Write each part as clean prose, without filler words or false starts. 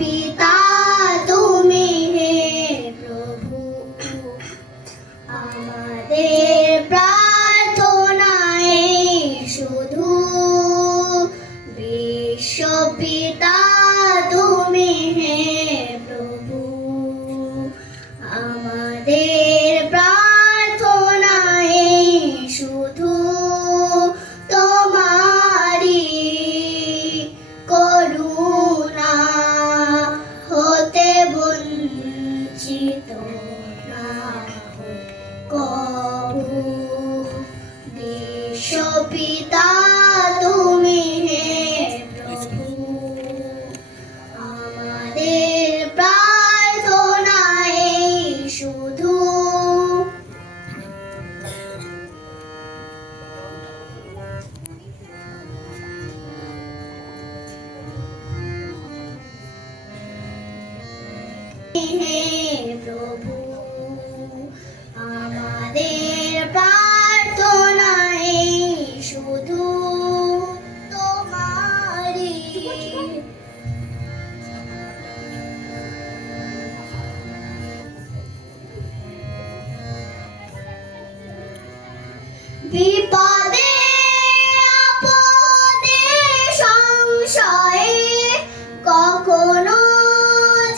পিতা তুমি হে প্রভু, আমাদের প্রার্থনায় শুধু বিশ্ব পিতা তুমি হে প্রভু, আমাদের প্রার্থনায় শুধু তোমারি করুণা হতে বঞ্চিত না কবু। বিশ্ব পিতা তুমি হে প্রভু, আমাদের প্রার্থনায় শুধু হে প্রভু, আমাদের প্রার্থনায় শুধু তোমারি বিপদে আপদে সংশয়ে কখনো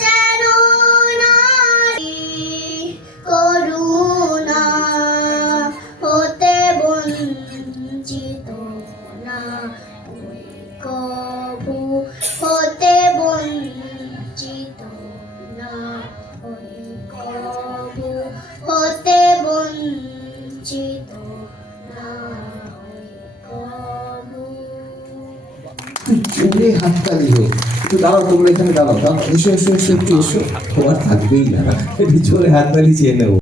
যেন নারী করুণা হতে বঞ্চিত না ওই কবু, হতে বঞ্চিত না ওই কবু, হতে বঞ্চিত না ওই কবু। জোরে হাততালি হোক। একটু দাঁড়াও, তোমরা এখানে দাঁড়াও, এসো এসো এসো, একটু এসো। তোমার থাকবেই না, একটু জোরে হাততালি চেয়ে নেবো।